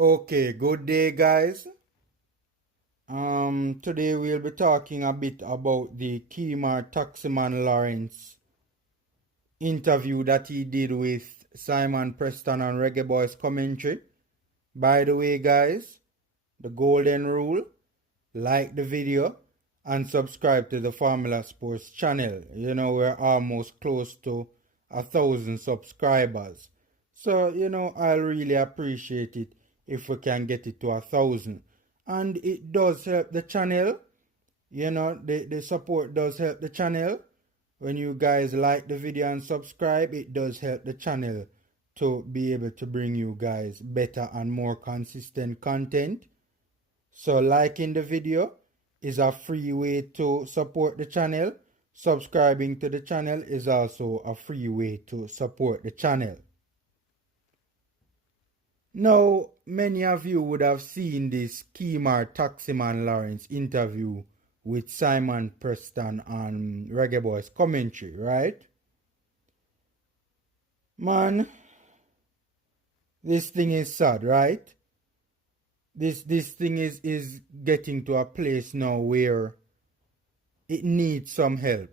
Okay, good day, guys. Today we'll be talking a bit about the Kemar Taximan Lawrence interview that he did with Simon Preston on Reggae Boys commentary. By the way, guys, the golden rule: like the video and subscribe to the Formula Sports channel. You know, we're almost close to 1,000 subscribers. So, I'll really appreciate it if we can get it to 1,000. And it does help the channel. The support does help the channel. When you guys like the video and subscribe, it does help the channel to be able to bring you guys better and more consistent content. So liking the video is a free way to support the channel. Subscribing to the channel is also a free way to support the channel. Now, many of you would have seen this Kemar Taximan Lawrence interview with Simon Preston on Reggae Boys commentary, right? Man, this thing is sad, right? This thing is getting to a place now where it needs some help,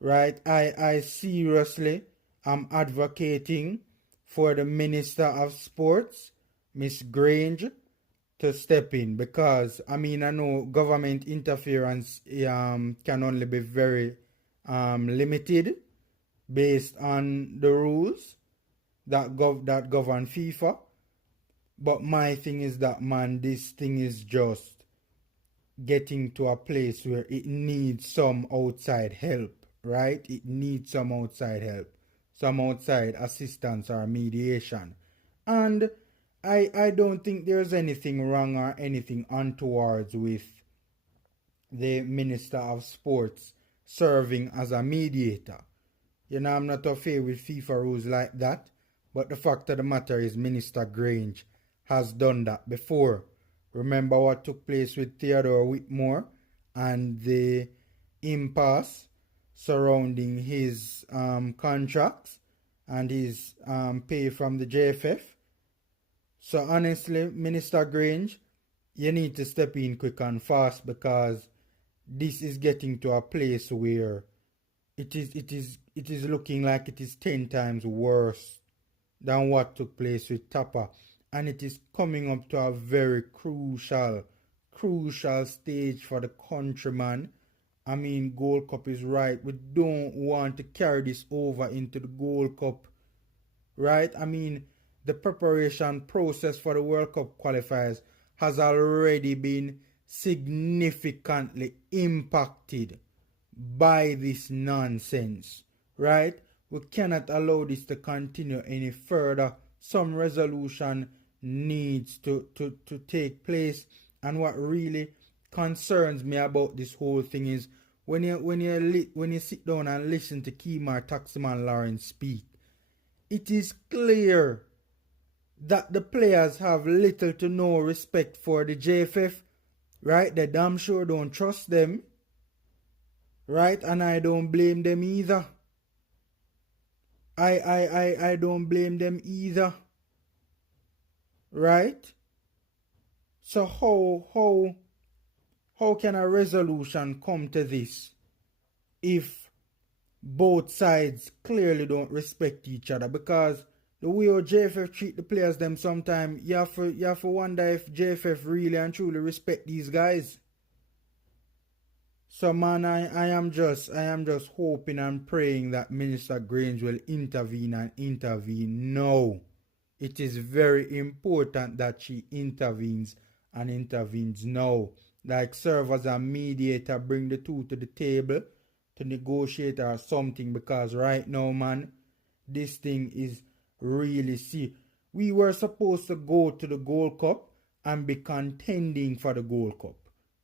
right? I seriously am advocating for the Minister of Sports, Miss Grange, to step in, because I know government interference can only be very limited based on the rules that govern FIFA. But my thing is that, man, this thing is just getting to a place where it needs some outside help, right? It needs some outside help, some outside assistance or mediation. And I don't think there's anything wrong or anything untoward with the Minister of Sports serving as a mediator. I'm not afraid with FIFA rules like that, but the fact of the matter is Minister Grange has done that before. Remember what took place with Theodore Whitmore and the impasse surrounding his contracts and his pay from the JFF. So honestly, Minister Grange, you need to step in quick and fast, because this is getting to a place where it is looking like it is 10 times worse than what took place with Tapper. And it is coming up to a very crucial stage for the countryman. Gold Cup is right. We don't want to carry this over into the Gold Cup, right? The preparation process for the World Cup qualifiers has already been significantly impacted by this nonsense, right? We cannot allow this to continue any further. Some resolution needs to take place. And what really concerns me about this whole thing is when you sit down and listen to Kemar Taximan Lawrence speak, it is clear that the players have little to no respect for the JFF, right? They damn sure don't trust them, right? And I don't blame them either. I don't blame them either, right? So how can a resolution come to this if both sides clearly don't respect each other? Because the way how JFF treat the players them sometimes, you have to wonder if JFF really and truly respect these guys. So man, I am just hoping and praying that Minister Grange will intervene and intervene now. It is very important that she intervenes and intervenes now. Like serve as a mediator, bring the two to the table to negotiate or something, because right now, man, this thing is really see. We were supposed to go to the Gold Cup and be contending for the Gold Cup,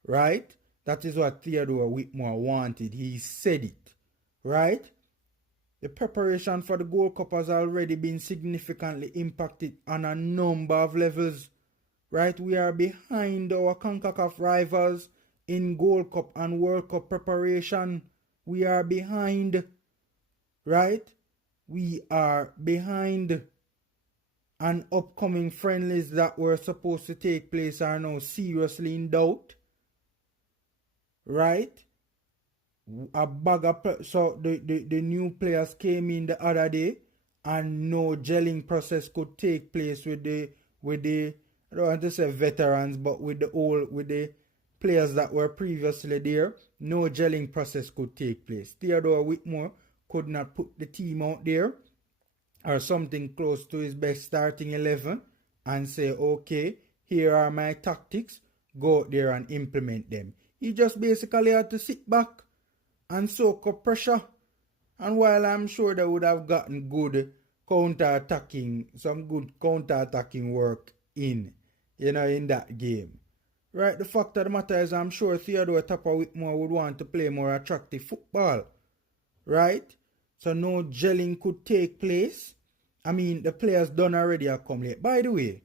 right? That is what Theodore Whitmore wanted. He said it, right? The preparation for the Gold Cup has already been significantly impacted on a number of levels, right? We are behind our CONCACAF rivals in Gold Cup and World Cup preparation. We are behind, right? We are behind. and upcoming friendlies that were supposed to take place are now seriously in doubt, right? A bag of so the new players came in the other day, and no gelling process could take place with the I don't want to say veterans, but with the players that were previously there. No gelling process could take place. Theodore Whitmore could not put the team out there or something close to his best starting 11 and say, okay, here are my tactics, go out there and implement them. He just basically had to sit back and soak up pressure. And while I'm sure they would have gotten some good counter-attacking work in that game. Right, the fact of the matter is I'm sure Theodore Tapper Whitmore would want to play more attractive football. Right? So no gelling could take place. I mean, the players done already have come late. By the way,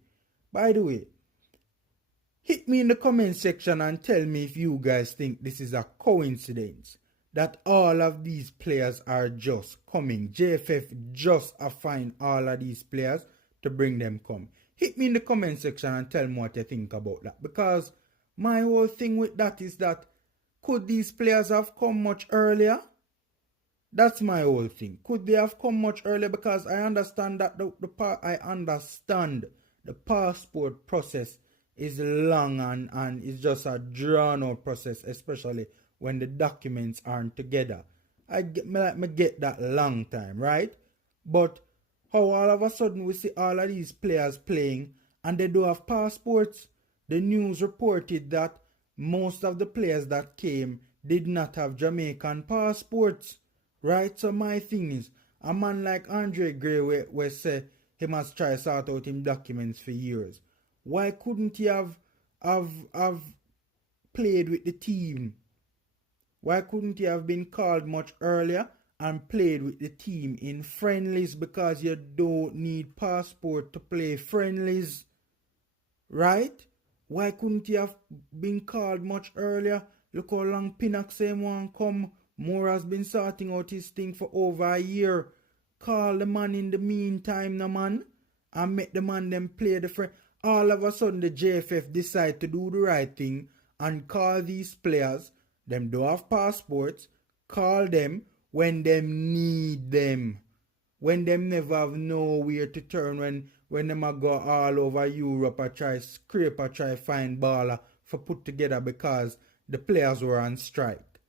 hit me in the comment section and tell me if you guys think this is a coincidence that all of these players are just coming. JFF just find all of these players to bring them come. Hit me in the comment section and tell me what you think about that. Because my whole thing with that is that could these players have come much earlier? That's my whole thing. Could they have come much earlier? Because I understand that the passport process is long and it's just a drawn out process, especially when the documents aren't together. I get that long time, right? But how all of a sudden we see all of these players playing and they don't have passports? The news reported that most of the players that came did not have Jamaican passports, right? So my thing is, a man like Andre Gray where say he must try sort out him documents for years. Why couldn't he have played with the team? Why couldn't he have been called much earlier and played with the team in friendlies? Because you don't need passport to play friendlies, right? Why couldn't he have been called much earlier? Look how long Pinnock same one come. Moore has been sorting out his thing for over a year. Call the man in the meantime, no man, and make the man them play the friend. All of a sudden the JFF decide to do the right thing and call these players. Them don't have passports. Call them when them need them. When them never have nowhere to turn. When them a go all over Europe or try scrape or try find baller for put together because the players were on strike.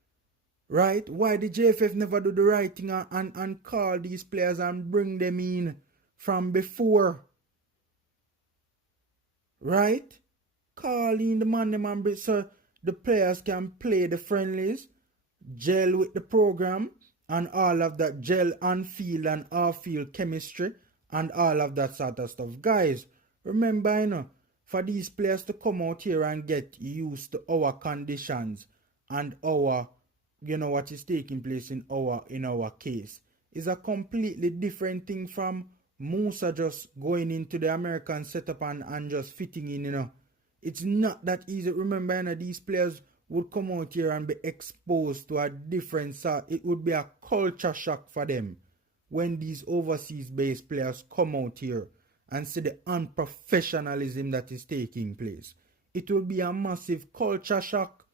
Right? Why the JFF never do the right thing and call these players and bring them in from before? Right? Call in the man them and bring so the players can play the friendlies, gel with the program, and all of that gel on field and off field chemistry and all of that sort of stuff. Guys, remember, for these players to come out here and get used to our conditions and our, what is taking place in our case is a completely different thing from Musa just going into the American setup and just fitting in, It's not that easy. Remember, these players would come out here and be exposed to a different sort. It would be a culture shock for them when these overseas-based players come out here and see the unprofessionalism that is taking place. It will be a massive culture shock,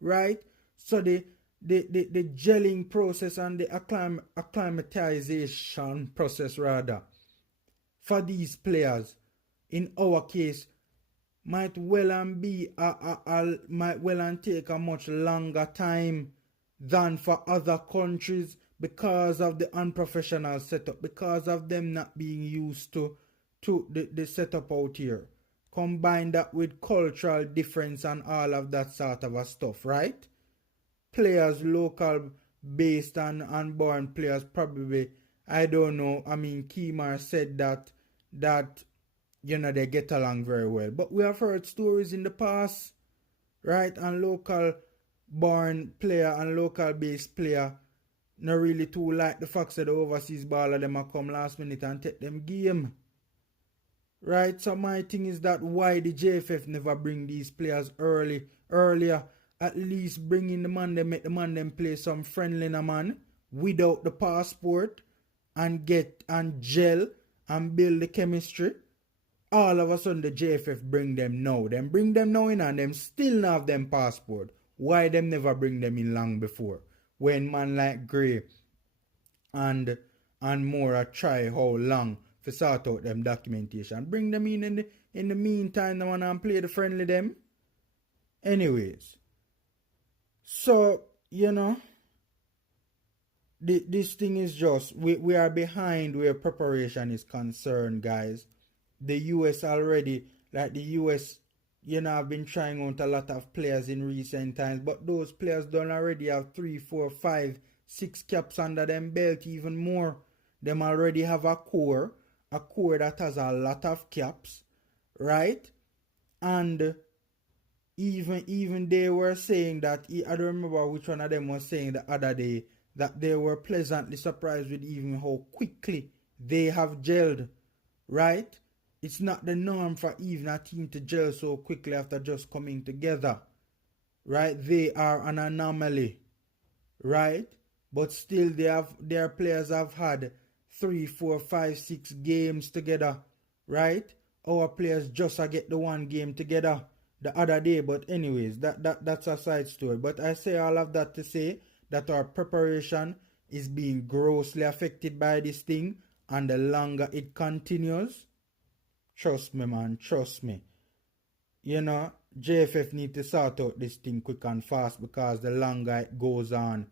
right? So the gelling process and the acclimatization process rather for these players, in our case, might well and take a much longer time than for other countries because of the unprofessional setup, because of them not being used to the setup out here. Combine that with cultural difference and all of that sort of a stuff, right? Players, local based and born players probably, I don't know, Keemar said that they get along very well. But we have heard stories in the past, right? And local born player and local based player not really too like the fact that the overseas baller them a come last minute and take them game. Right? So my thing is that why the JFF never bring these players earlier. At least bring in the man them, make the man them play some friendly man without the passport and get and gel and build the chemistry all of a sudden the JFF bring them now. Them bring them now in and them still not have them passport. Why them never bring them in long before? When man like Gray and Mora try how long to sort out them documentation. Bring them in the meantime the one and play the friendly them. Anyways. So, this thing is just, we are behind where preparation is concerned, guys. The US already, like the US, have been trying out a lot of players in recent times, but those players don't already have 3, 4, 5, 6 caps under them belt, even more. Them already have a core that has a lot of caps, right? And even they were saying that, I don't remember which one of them was saying the other day, that they were pleasantly surprised with even how quickly they have gelled, right? It's not the norm for even a team to gel so quickly after just coming together, right? They are an anomaly, right? But still their players have had 3, 4, 5, 6 games together, right? Our players just get the one game together the other day, but anyways, that's a side story. But I say all of that to say that our preparation is being grossly affected by this thing, and the longer it continues, trust me, man, trust me. JFF need to sort out this thing quick and fast, because the longer it goes on,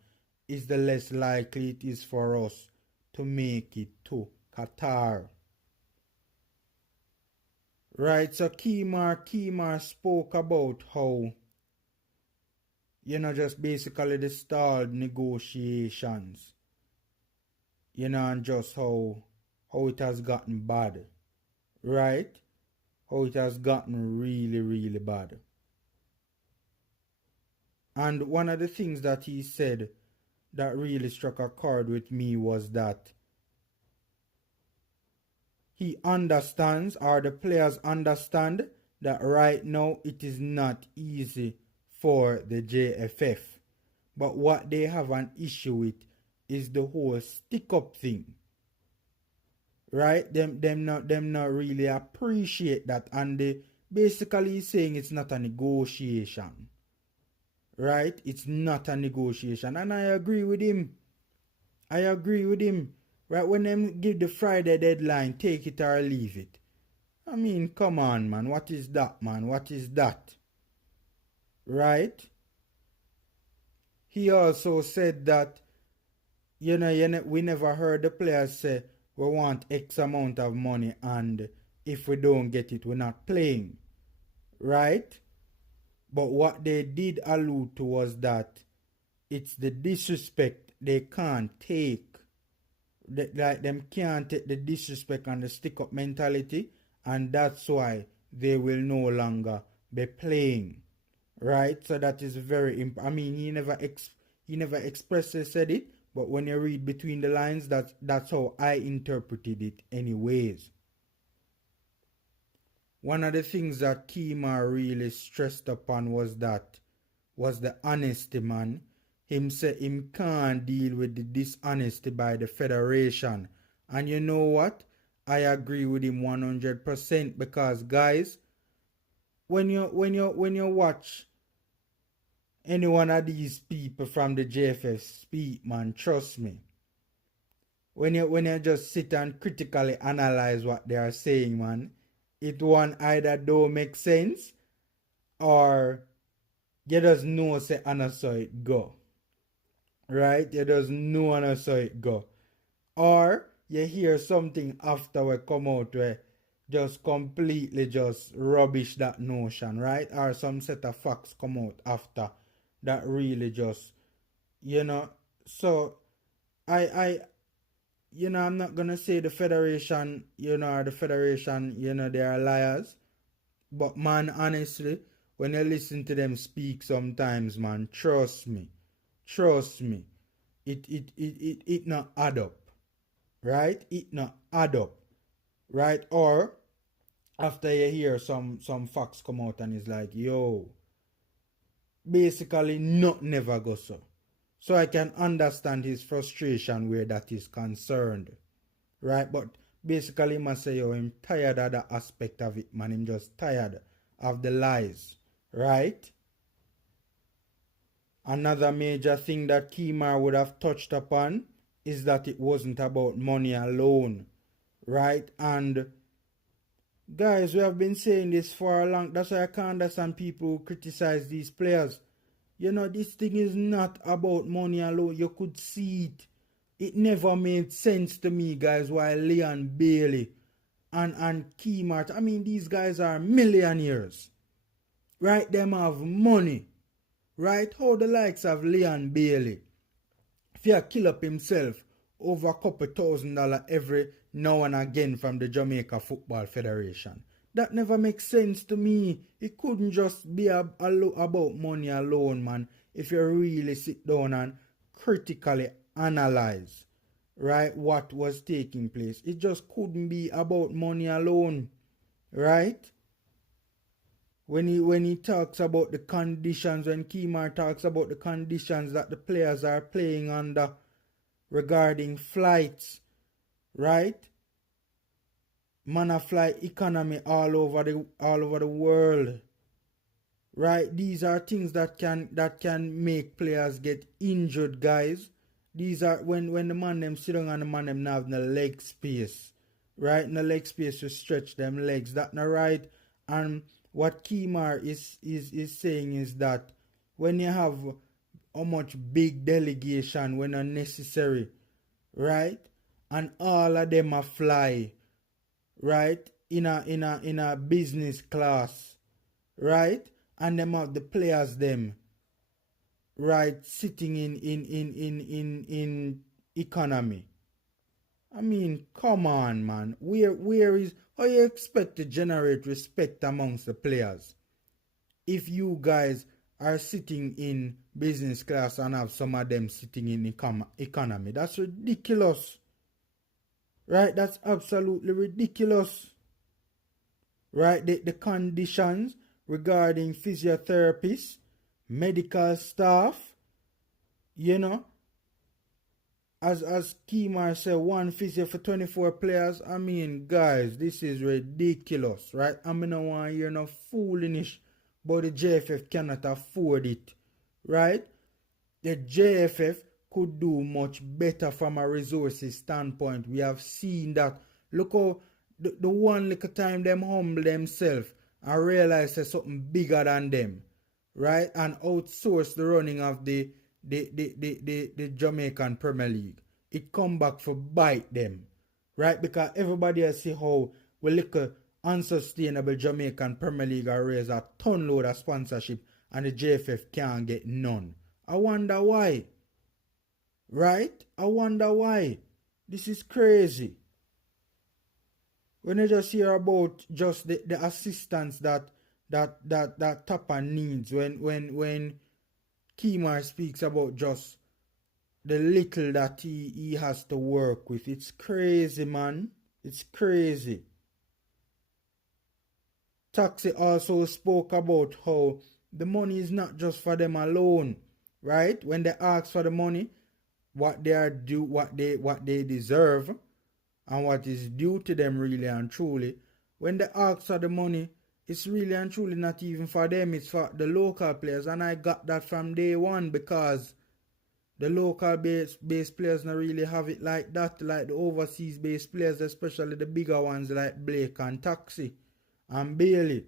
is the less likely it is for us to make it to Qatar. Right, so Keemar spoke about how, just basically the stalled negotiations, and just how it has gotten bad, right? How it has gotten really, really bad. And one of the things that he said that really struck a chord with me was that he understands, or the players understand, that right now it is not easy for the JFF. But what they have an issue with is the whole stick-up thing. Right? Them not really appreciate that, and they basically saying it's not a negotiation. Right? It's not a negotiation. And I agree with him. Right, when them give the Friday deadline, take it or leave it. I mean, come on, man. What is that, man? What is that? Right? He also said that, we never heard the players say, we want X amount of money, and if we don't get it, we're not playing. Right? But what they did allude to was that it's the disrespect they can't take. Like them can't take the disrespect and the stick up mentality, and that's why they will no longer be playing, right? So that is very I mean, he never expressly said it, but when you read between the lines, that's how I interpreted it anyways. One of the things that Keemar really stressed upon was the honesty, man. Him say him can't deal with the dishonesty by the federation. And you know what? I agree with him 100%, because guys, when you watch any one of these people from the JFF speak, man, trust me. When you just sit and critically analyze what they are saying, man, it won't either don't make sense, or you just know say and so it go. Right? You just know and so it go. Or you hear something after we come out where just completely just rubbish that notion, right? Or some set of facts come out after that really just, So I'm not gonna say the federation, or the federation, they are liars. But man, honestly, when you listen to them speak sometimes, man, trust me, it not add up, right? It not add up, right? Or after you hear some facts come out and it's like, yo, basically not never go so. So I can understand his frustration where that is concerned, right? But basically him say, yo, him tired of the aspect of it, man. Him just tired of the lies, right? Another major thing that Kemar would have touched upon is that it wasn't about money alone, right? And guys, we have been saying this for a long. That's why I can't understand people who criticize these players. You know, this thing is not about money alone. You could see it. It never made sense to me, guys, why Leon Bailey and Kemar. I mean, these guys are millionaires, right? Them have money, right? How the likes of Leon Bailey, if he kill up himself over a couple $1,000 every now and again from the Jamaica Football Federation. That never makes sense to me. It couldn't just be about money alone, man. If you really sit down and critically analyze, right, what was taking place. It just couldn't be about money alone, right? When he talks about the conditions, when Kemar talks about the conditions that the players are playing under regarding flights, right? Man a fly economy all over the world, right? These are things that can make players get injured, guys. These are when the man them sit down and the man them have no leg space, right? No leg space to stretch them legs. That not right. And what Kemar is saying is that when you have how much big delegation when unnecessary, right? And all of them a fly, right? In a business class, right? And them have the players them, right, sitting in economy. I mean, come on, man. Where is how you expect to generate respect amongst the players if you guys are sitting in business class and have some of them sitting in economy? That's ridiculous, right? That's absolutely ridiculous, right? The conditions regarding physiotherapists, medical staff, you know, as Kemar said, one physio for 24 players. I mean, guys, this is ridiculous, right? I mean, I don't want to hear no foolishness, but the JFF cannot afford it, right? The JFF could do much better from a resources standpoint. We have seen that. Look how the one little time them humble themselves and realize there's something bigger than them, right? And outsource the running of the Jamaican Premier League. It come back for bite them, right? Because everybody else see how we look at unsustainable Jamaican Premier League are raise a ton load of sponsorship and the JFF can't get none. I wonder why, right? I wonder why. This is crazy. When you just hear about just the assistance that Tapa needs when Kemar speaks about just the little that he has to work with. It's crazy, man. It's crazy. Taxi also spoke about how the money is not just for them alone, right? When they ask for the money, what they are due, what they deserve, and what is due to them really and truly. When they ask for the money, it's really and truly not even for them, it's for the local players. And I got that from day one because the local base players don't really have it like that, like the overseas base players, especially the bigger ones like Blake and Taxi and Bailey.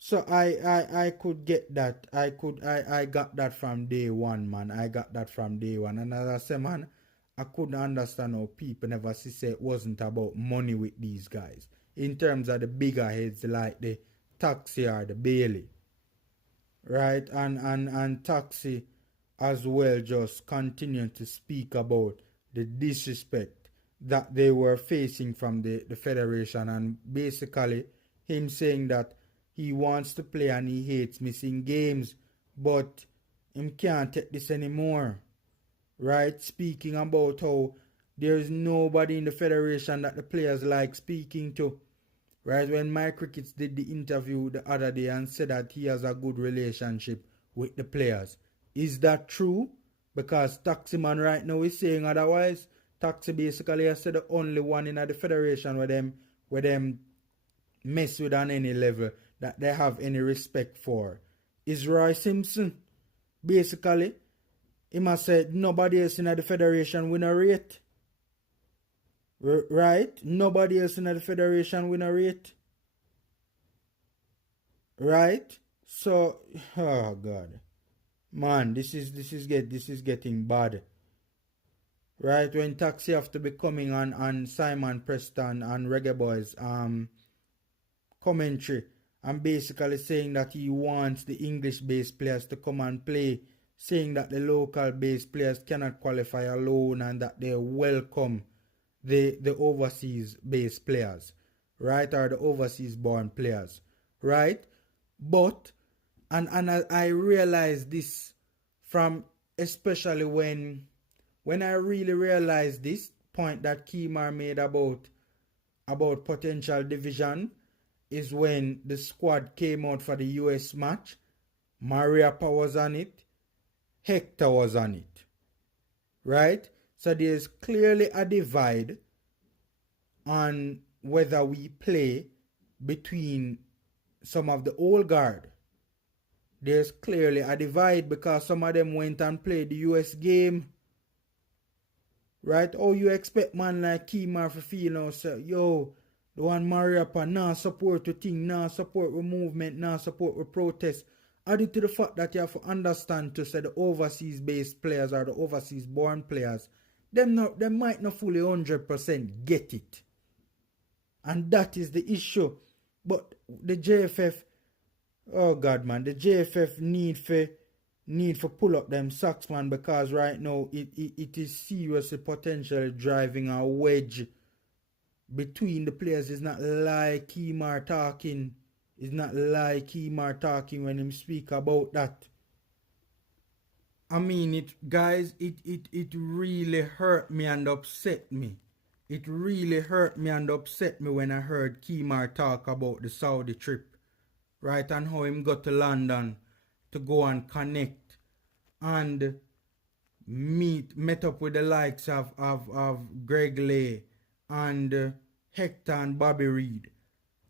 So I could get that. I got that from day one, man. I got that from day one. And as I said, man, I couldn't understand how people never say it wasn't about money with these guys. In terms of the bigger heads like the Taxi or the Bailey. Right? And Taxi as well just continued to speak about the disrespect that they were facing from the Federation, and basically him saying that he wants to play and he hates missing games, but him can't take this anymore. Right? Speaking about how there is nobody in the Federation that the players like speaking to. Right? When Mike Crickets did the interview the other day and said that he has a good relationship with the players. Is that true? Because Taximan right now is saying otherwise. Taxi basically I said the only one in the federation where them mess with on any level that they have any respect for is Roy Simpson. Basically, he must say nobody else in the federation win a rate. Right? Nobody else in the federation win a rate. Right? So, oh God. Man, this is getting bad. Right? When Taxi have to be coming on Simon Preston and Reggae Boys commentary and basically saying that he wants the English based players to come and play, saying that the local based players cannot qualify alone and that they welcome the overseas based players, right? Or the overseas born players, right? But and I realized this from especially when I really realized this point that Keemar made about potential division is when the squad came out for the US match. Mariappa was on it, Hector was on it, right? So there's clearly a divide on whether we play between some of the old guard. There's clearly a divide because some of them went and played the US game. Right? Oh, you expect man like Keemar for feel now, say, yo, the one Mariappa, nah support the thing, nah support the movement, nah support the protest. Added to the fact that you have to understand to say the overseas based players or the overseas born players, them might not fully 100% get it. And that is the issue. But the JFF, oh God man, the JFF need for pull up them socks, man, because right now it is seriously potentially driving a wedge between the players. It's not like Keemar talking. It's not like Keemar talking when him speak about that. I mean, it really hurt me and upset me. It really hurt me and upset me when I heard Keemar talk about the Saudi trip, right, and how him got to London to go and connect and met up with the likes of Greg Lay and Hector and Bobby Reed,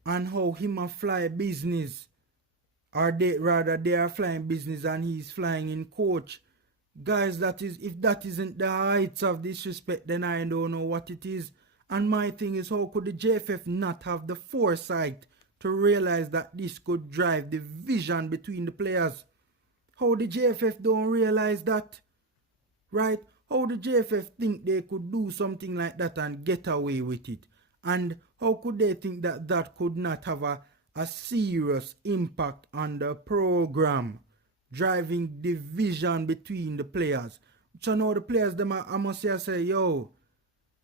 and how him a fly business, or they are flying business and he's flying in coach. Guys, that is, if that isn't the heights of disrespect, then I don't know what it is. And my thing is, how could the JFF not have the foresight to realize that this could drive division between the players? How the JFF don't realize that? Right? How the JFF think they could do something like that and get away with it? And how could they think that that could not have a serious impact on the program, driving division between the players? So now the players, I must say, yo,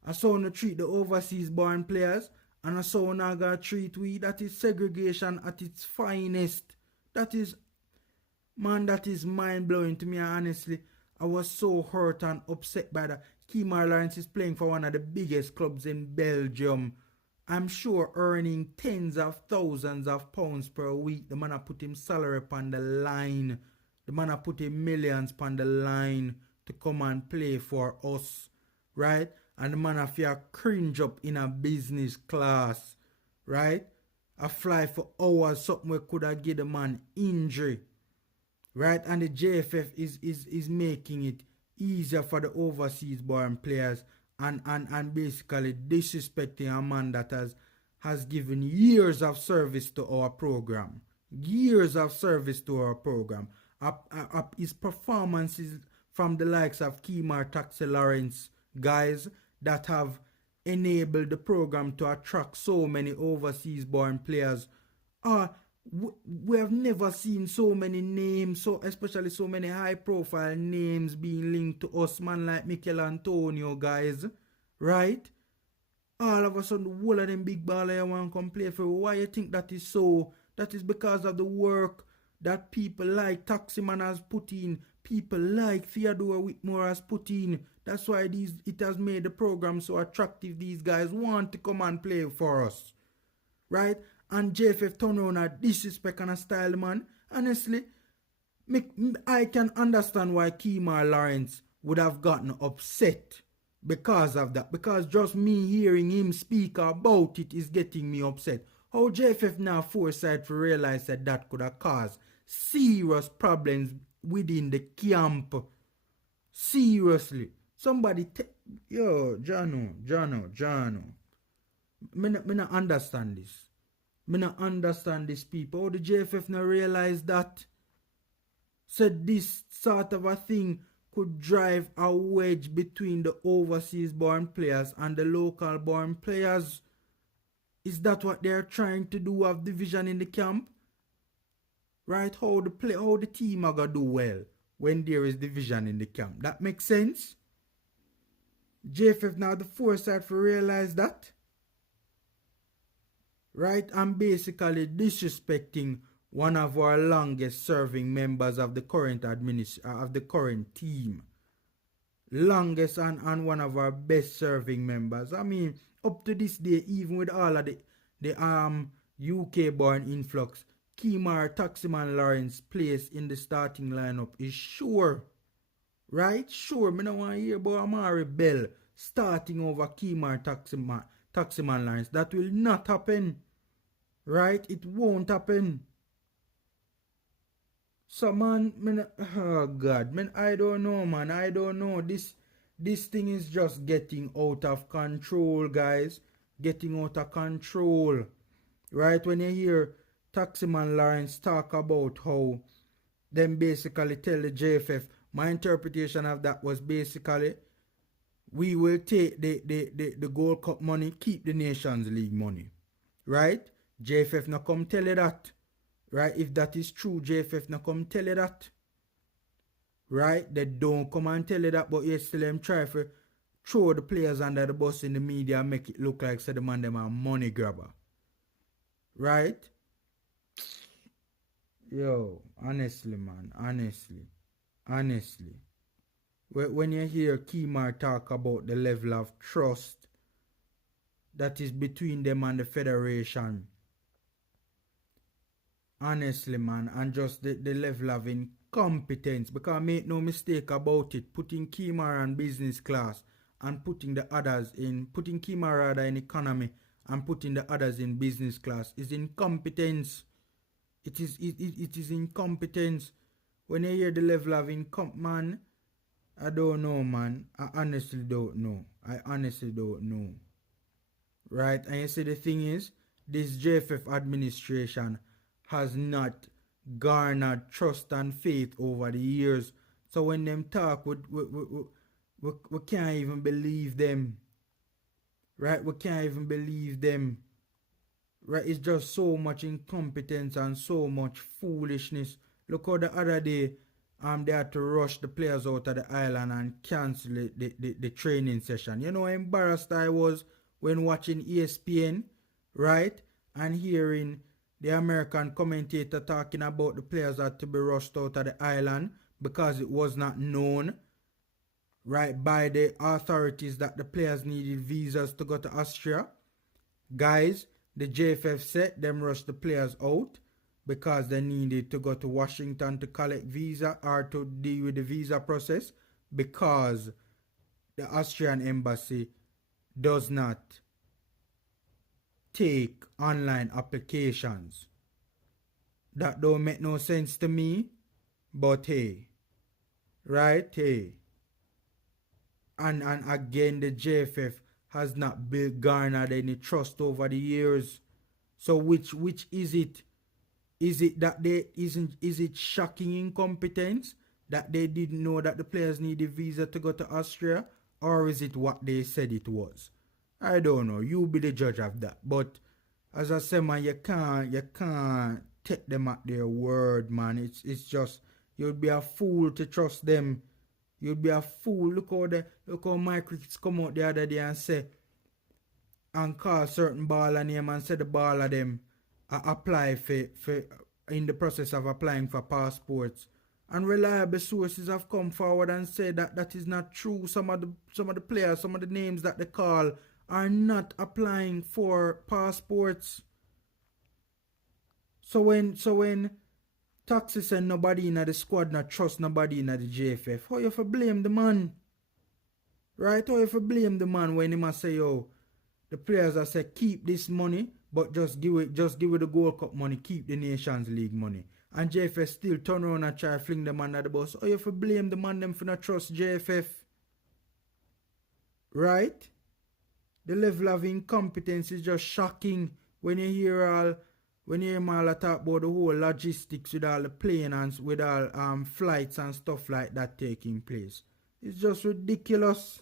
I saw no treat the overseas born players, and I saw no gonna treat we. That is segregation at its finest. That is, man, that is mind-blowing to me, honestly. I was so hurt and upset by that. Keemar Lawrence is playing for one of the biggest clubs in Belgium. I'm sure earning tens of thousands of pounds per week. The man a put him salary upon the line. The man a put him millions upon the line to come and play for us. Right? And the man a fear cringe up in a business class. Right? A fly for hours, something we could have given the man injury. Right? And the JFF is making it easier for the overseas born players and basically disrespecting a man that has given years of service to our program. Years of service to our program. His performances from the likes of Keemar, Taxi Lawrence, guys that have enabled the program to attract so many overseas born players. We have never seen so many names, so especially so many high-profile names being linked to us, man, like Mikel Antonio, guys, right? All of a sudden, the whole of them big ballers want to come play for you. Why you think that is so? That is because of the work that people like Taximan has put in, people like Theodore Whitmore has put in. That's why it has made the program so attractive. These guys want to come and play for us, right? And JFF turn around a disrespect and a style, man. Honestly, I can understand why Keemar Lawrence would have gotten upset because of that. Because just me hearing him speak about it is getting me upset. How JFF now foresight to realize that that could have caused serious problems within the camp. Seriously. Somebody, yo, Jano. Me not understand this. Me not understand this people. How the JFF not realize that? Said this sort of a thing could drive a wedge between the overseas born players and the local born players. Is that what they're trying to do, have division in the camp? Right? How the team are gonna do well when there is division in the camp. That makes sense? JFF now the foresight for realize that. Right? And basically disrespecting one of our longest serving members of the current of the current team. Longest and one of our best serving members. I mean, up to this day, even with all of the UK born influx, Kemar Taximan Lawrence place in the starting lineup is sure. Right? Sure. Me no want to hear about Amari Bell starting over Kemar Taximan Lawrence. That will not happen. Right? It won't happen. So man, oh God, man, I don't know, man. I don't know. This thing is just getting out of control, guys. Getting out of control. Right? When you hear Taximan Lawrence talk about how them basically tell the JFF, my interpretation of that was basically we will take the Gold Cup money, keep the Nations League money. Right? JFF now come tell you that. Right? If that is true, JFF now come tell you that. Right? They don't come and tell you that, but yet still them try to throw the players under the bus in the media and make it look like so the man them a money grabber. Right? Yo, honestly, man. Honestly. When you hear Kemar talk about the level of trust that is between them and the federation, honestly, man, and just the level of incompetence, because make no mistake about it, putting Kemar on business class and putting Kemar rather in economy and putting the others in business class is incompetence. It is incompetence. When you hear the level of income, man, I don't know, man. I honestly don't know. Right? And you see, the thing is, this JFF administration has not garnered trust and faith over the years. So when them talk, we can't even believe them. Right? We can't even believe them. Right? It's just so much incompetence and so much foolishness. Look how the other day, they had to rush the players out of the island and cancel the training session. You know how embarrassed I was when watching ESPN, right? And hearing the American commentator talking about the players had to be rushed out of the island because it was not known, right, by the authorities that the players needed visas to go to Austria. Guys, the JFF said them rushed the players out because they needed to go to Washington to collect visa or to deal with the visa process because the Austrian embassy does not take online applications. That don't make no sense to me, but hey, right, hey. And again, the JFF has not garnered any trust over the years. So which is it? Is it that is it shocking incompetence that they didn't know that the players need a visa to go to Austria? Or is it what they said it was? I don't know. You be the judge of that. But as I said, man, you can't take them at their word, man. It's just, you'd be a fool to trust them. You'd be a fool. Look how my critics come out the other day and say, and call certain baller name and say the baller them apply for in the process of applying for passports. And reliable sources have come forward and said that that is not true. Some of the players, some of the names that they call are not applying for passports. So when Taxi and nobody in the squad not trust nobody in the JFF, how you for blame the man? Right? Or if you blame the man when he must say, yo, the players are say keep this money, but just give it the Gold Cup money, keep the Nations League money. And JFF still turn around and try to fling them under the bus. Or if you blame the man them for not trust JFF. Right? The level of incompetence is just shocking when you hear him all talk about the whole logistics with all the plane and with all flights and stuff like that taking place. It's just ridiculous.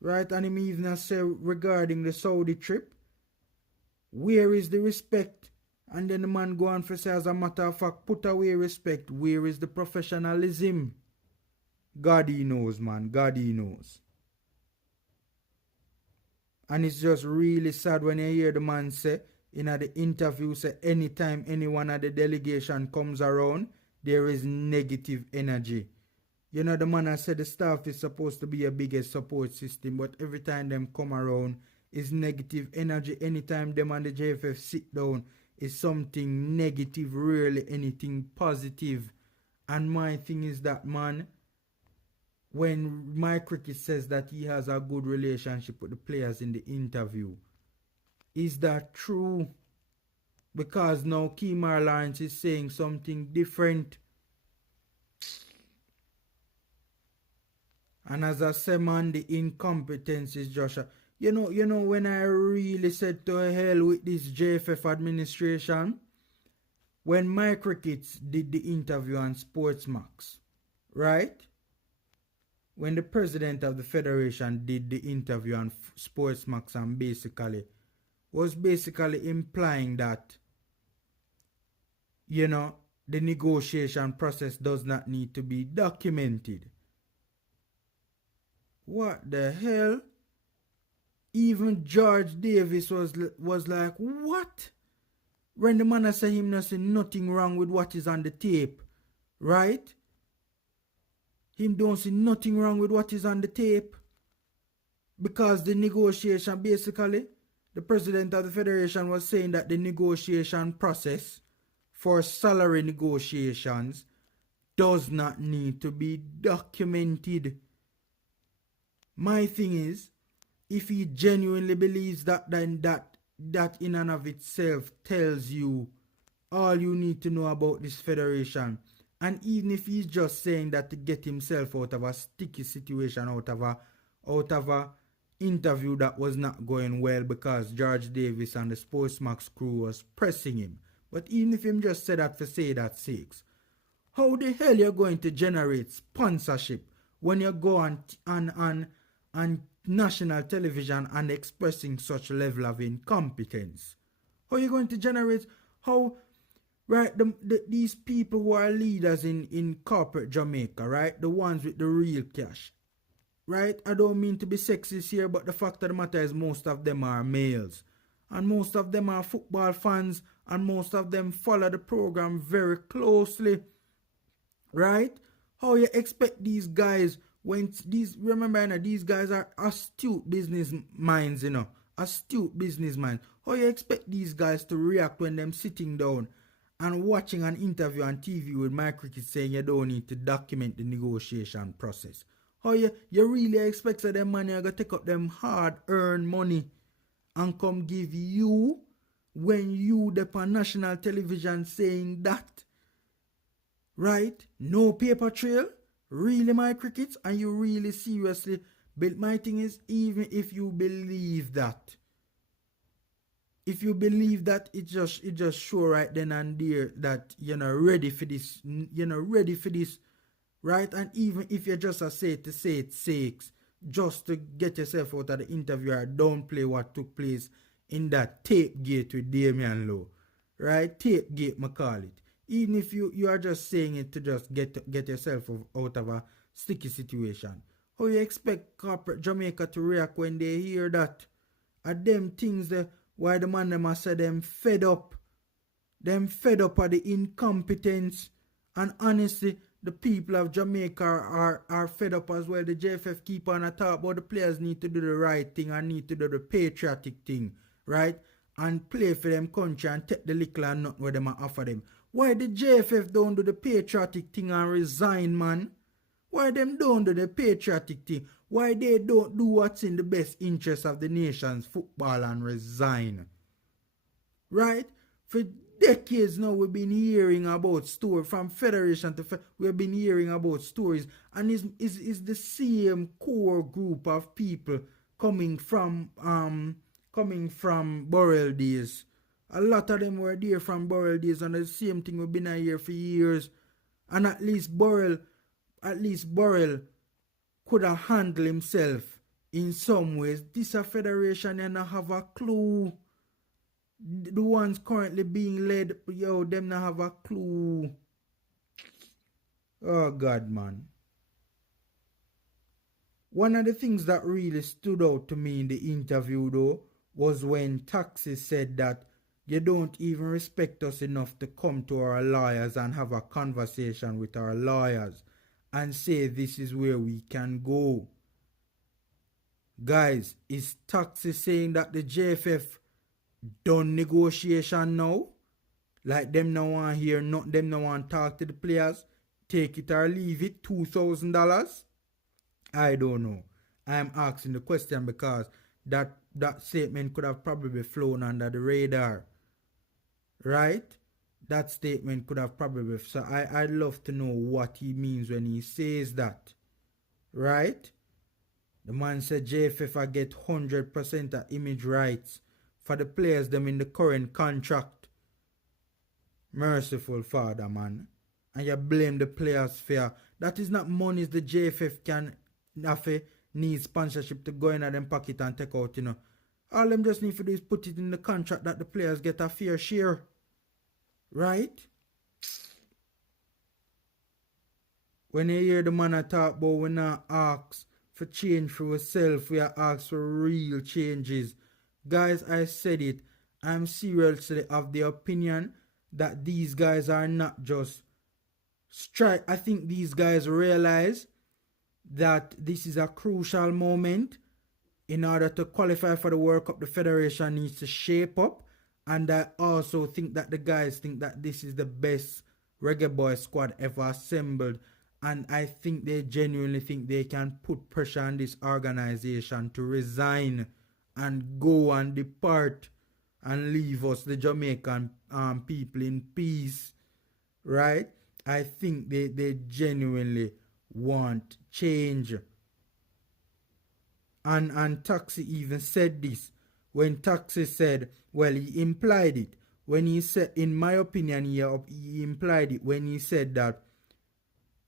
Right? And him even say regarding the Saudi trip, where is the respect? And then the man go on for say, as a matter of fact, put away respect. Where is the professionalism? God he knows, man. God he knows. And it's just really sad when you hear the man say, in the interview, say anytime anyone of the delegation comes around, there is negative energy. You know, the man has said the staff is supposed to be a biggest support system, but every time them come around, is negative energy. Anytime them and the JFF sit down, is something negative, really anything positive. And my thing is that, man, when my cricket says that he has a good relationship with the players in the interview, is that true? Because now Kemar Lawrence is saying something different. And as I say, man, the incompetence is just you know when I really said to hell with this JFF administration, when my crickets did the interview on Sportsmax, right? When the president of the federation did the interview on Sportsmax and was basically implying that, you know, the negotiation process does not need to be documented. What the hell? Even George Davis was like, what? When the man said him not say nothing wrong with what is on the tape, right? Him don't see nothing wrong with what is on the tape. Because the negotiation, basically, the president of the federation was saying that the negotiation process for salary negotiations does not need to be documented. My thing is, if he genuinely believes that, then that in and of itself tells you all you need to know about this federation. And even if he's just saying that to get himself out of a sticky situation, out of a interview that was not going well because George Davis and the Sportsmax crew was pressing him. But even if him just said that for say that sakes, how the hell you're going to generate sponsorship when you go on national television and expressing such level of incompetence? How are you going to generate, right, these people who are leaders in corporate Jamaica, right, the ones with the real cash, right, I don't mean to be sexist here, but the fact of the matter is most of them are males, and most of them are football fans, and most of them follow the program very closely, right? How you expect these guys, remember, these guys are astute business minds, astute business minds. How you expect these guys to react when them sitting down and watching an interview on TV with my cricket saying you don't need to document the negotiation process? How you really expect that them money are going to take up them hard-earned money and come give you when you on national television saying that? Right? No paper trail? Really, my crickets? And you really seriously built? My thing is, even if you believe that, it just show right then and there that you're not ready for this, right? And even if you just say it sakes, just to get yourself out of the interview or downplay what took place in that tape gate with Damian Lowe, right? Tape gate, I call it. Even if you are just saying it to just get yourself out of a sticky situation. How you expect corporate Jamaica to react when they hear that? Are them things that why the man them say them fed up? Them fed up of the incompetence. And honestly, the people of Jamaica are fed up as well. The JFF keep on a talk about the players need to do the right thing and need to do the patriotic thing, right? And play for them country and take the little and not what them offer them. Why the JFF don't do the patriotic thing and resign, man? Why them don't do the patriotic thing? Why they don't do what's in the best interest of the nation's football and resign? Right? For decades now, we've been hearing about stories from federation to we've been hearing about stories, and is the same core group of people coming from Burrell days. A lot of them were there from Burrell days, and the same thing we've been here for years. And at least Burrell could have handled himself in some ways. This a federation and not have a clue. The ones currently being led, them not have a clue. Oh God, man. One of the things that really stood out to me in the interview though was when Taxi said that you don't even respect us enough to come to our lawyers and have a conversation with our lawyers and say this is where we can go. Guys, is Taxi saying that the JFF done negotiation now? Like them no want hear nothing, them no want talk to the players? Take it or leave it, $2,000? I don't know. I'm asking the question because that statement could have probably flown under the radar. Right? That statement could have probably... So I'd love to know what he means when he says that. Right? The man said JFF I get 100% of image rights for the players them in the current contract. Merciful Father, man. And you blame the players for that is not money the JFF can need sponsorship to go in at them pocket and take out, All them just need to do is put it in the contract that the players get a fair share. Right? When you hear the man talk about we not ask for change for ourselves, we are asked for real changes. Guys, I said it. I'm seriously of the opinion that these guys are not just strike. I think these guys realize that this is a crucial moment in order to qualify for the World Cup. The federation needs to shape up, and I also think that the guys think that this is the best Reggae Boy squad ever assembled, and I think they genuinely think they can put pressure on this organization to resign and go and depart and leave us, the Jamaican people, in peace. Right? I think they genuinely want change. And Taxi even said this. When Taxi said, well, he implied it. When he said, in my opinion, he implied it when he said that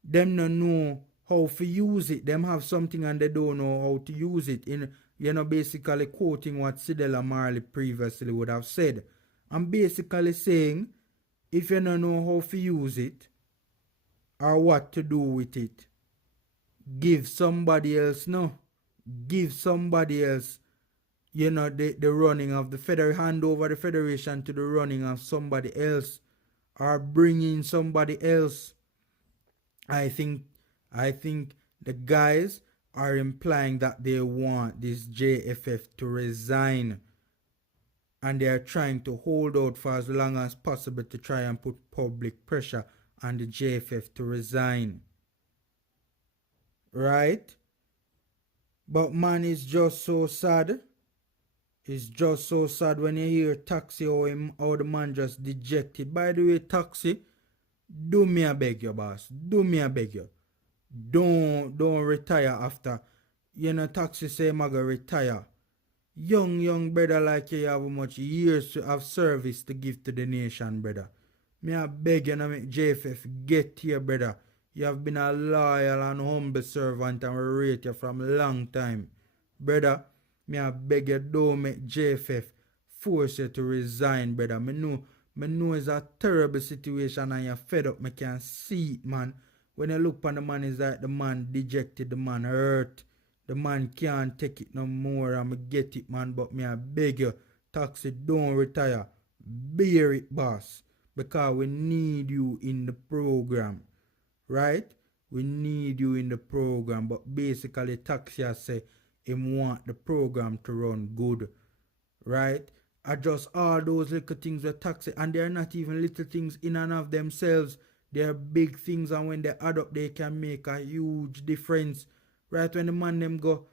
them no know how to use it. Them have something and they don't know how to use it. Basically quoting what Sidela Marley previously would have said. I'm basically saying, if you don't know how to use it, or what to do with it, give somebody else, give somebody else, the running of the federation, hand over the federation to the running of somebody else, or bring in somebody else. I think the guys are implying that they want this JFF to resign, and they are trying to hold out for as long as possible to try and put public pressure on the JFF to resign. Right? But man, it's just so sad. It's just so sad when you hear Taxi how the man just dejected. By the way, Taxi, do me a beg you, boss. Do me a beg you. Don't retire after. Taxi say I'm gonna retire. Young brother like you have much years of service to give to the nation, brother. Me I beg you to make JFF get here, brother. You have been a loyal and humble servant and we rate you from a long time. Brother, me I beg you don't make JFF force you to resign, brother. Me know it's a terrible situation and you're fed up. Me can see it, man. When you look on the man, it's like the man dejected, the man hurt. The man can't take it no more and me get it, man. But me I beg you, Taxi, don't retire. Bear it, boss. Because we need you in the program. Right? We need you in the program. But basically, Taxi has said him want the program to run good. Right? Are just all those little things with Taxi. And they're not even little things in and of themselves. They're big things, and when they add up, they can make a huge difference. Right when the man them go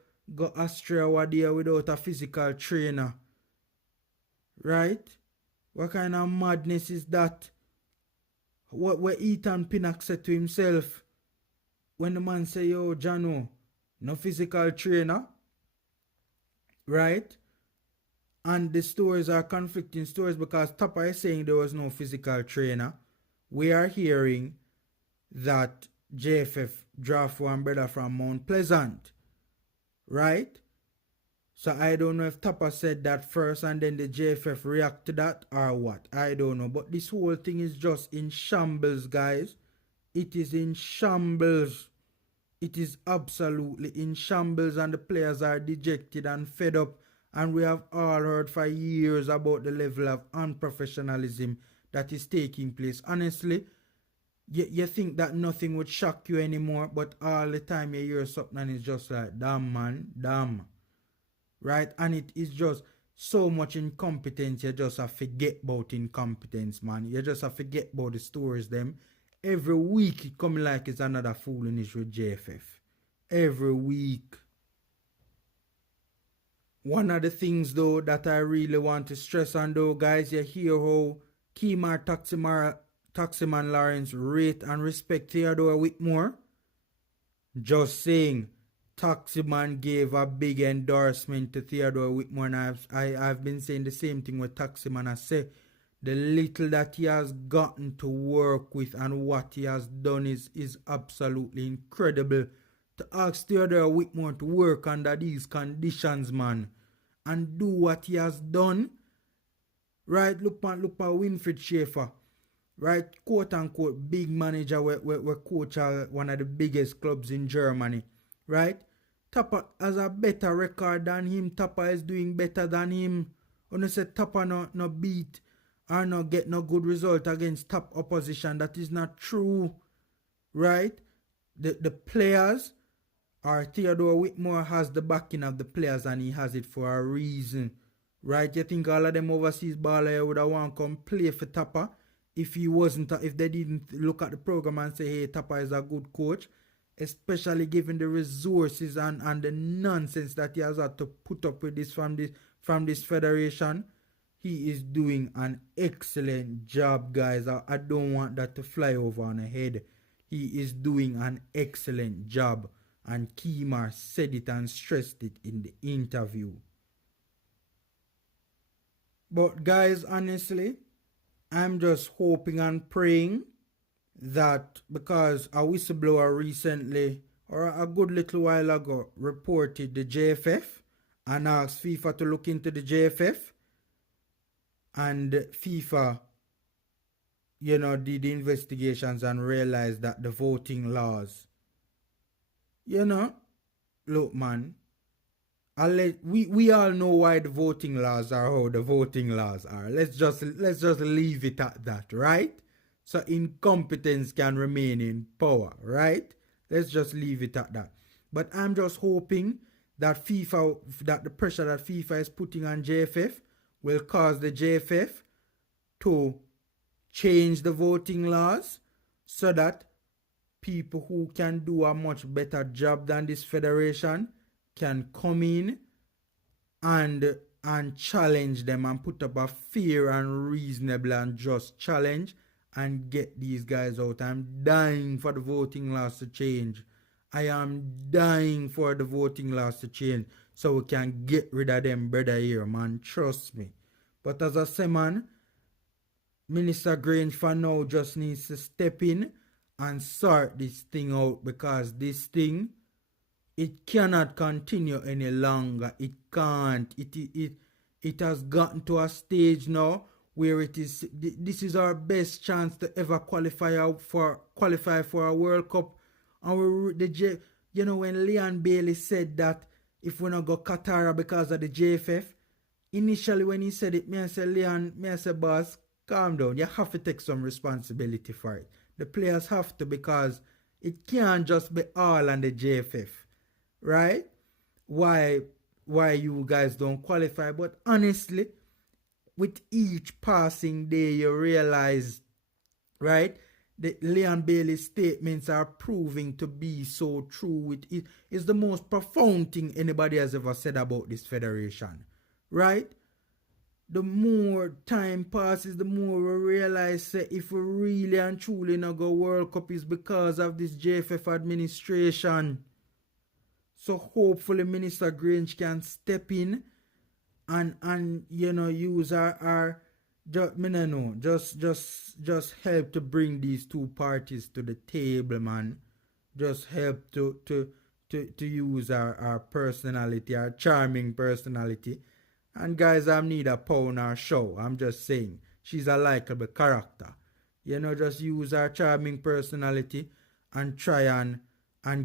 Australia one day without a physical trainer. Right? What kind of madness is that? What Ethan Pinnock said to himself when the man say, yo, Jano, no physical trainer, right? And the stories are conflicting stories because Tapa is saying there was no physical trainer. We are hearing that JFF draft one brother from Mount Pleasant, right? So I don't know if Tapa said that first and then the JFF react to that or what. I don't know. But this whole thing is just in shambles, guys. It is in shambles. It is absolutely in shambles, and the players are dejected and fed up. And we have all heard for years about the level of unprofessionalism that is taking place. Honestly, you think that nothing would shock you anymore, but all the time you hear something and it's just like, damn man, damn. Right? And it is just so much incompetence, you just have to forget about incompetence, man. You just have to forget about the stories, them. Every week it coming like it's another foolishness with JFF. Every week. One of the things though that I really want to stress on though, guys, you hear how Kemar Taximan Lawrence rate and respect Theodore Whitmore. Just saying, Taximan gave a big endorsement to Theodore Whitmore, and I've been saying the same thing with Taximan. I say the little that he has gotten to work with and what he has done is absolutely incredible. To ask Theodore Whitmore to work under these conditions, man, and do what he has done. Right, look at Winfried Schaefer. Right, quote unquote big manager we coach one of the biggest clubs in Germany. Right? Tapa has a better record than him. Tapa is doing better than him. When you say Tapa no beat or no get no good result against top opposition, that is not true. Right? The players, or Theodore Whitmore has the backing of the players, and he has it for a reason. Right? You think all of them overseas ballers would have want to come play for Tapa if they didn't look at the program and say, hey, Tapa is a good coach, especially given the resources and the nonsense that he has had to put up with this from this federation. He is doing an excellent job, guys. I don't want that to fly over on a head. He is doing an excellent job, and Kemar said it and stressed it in the interview. But guys, honestly, I'm just hoping and praying that, because a whistleblower recently, or a good little while ago, reported the JFF and asked FIFA to look into the JFF, and FIFA, did investigations and realized that the voting laws, look, man, we all know why the voting laws are how the voting laws are. Let's just leave it at that, right? So incompetence can remain in power, right? Let's just leave it at that. But I'm just hoping that the pressure that FIFA is putting on JFF will cause the JFF to change the voting laws so that people who can do a much better job than this federation can come in and challenge them and put up a fair and reasonable and just challenge and get these guys out. I'm dying for the voting laws to change. I am dying for the voting laws to change so we can get rid of them brother here, man. Trust me. But as I say, man, Minister Grange for now just needs to step in and sort this thing out, because this thing, it cannot continue any longer. It can't. It has gotten to a stage now where this is our best chance to ever qualify for a World Cup. And when Leon Bailey said that if we not go Qatar because of the JFF, initially when he said it, I said, boss, calm down. You have to take some responsibility for it. The players have to, because it can't just be all on the JFF. Right? Why you guys don't qualify? But honestly, with each passing day, you realize, right, the Leon Bailey's statements are proving to be so true. It is the most profound thing anybody has ever said about this federation, right? The more time passes, the more we realize that if we really and truly not go World Cup is because of this JFF administration. So hopefully Minister Grange can step in and use our just help to bring these two parties to the table, man. Just help to use our personality, our charming personality. And guys, I need a pound or show. I'm just saying. She's a likable character. Just use our charming personality and try and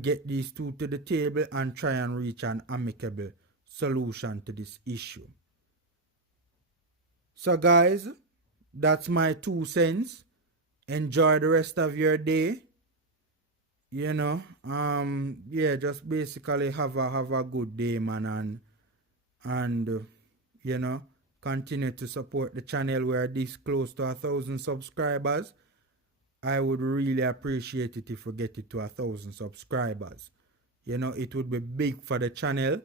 get these two to the table and try and reach an amicable solution to this issue. So guys, that's my 2 cents. Enjoy the rest of your day. Just basically have a good day, man, and continue to support the channel. We're this close to 1,000 subscribers. I would really appreciate it if we get it to 1,000 subscribers. It would be big for the channel,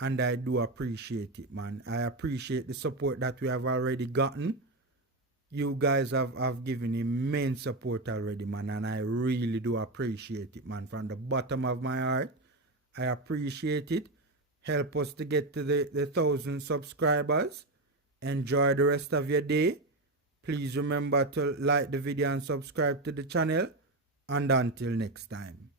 and I do appreciate it, man. I appreciate the support that we have already gotten. You guys have given immense support already, man, and I really do appreciate it, man. From the bottom of my heart, I appreciate it. Help us to get to the 1,000 subscribers. Enjoy the rest of your day. Please remember to like the video and subscribe to the channel. And until next time.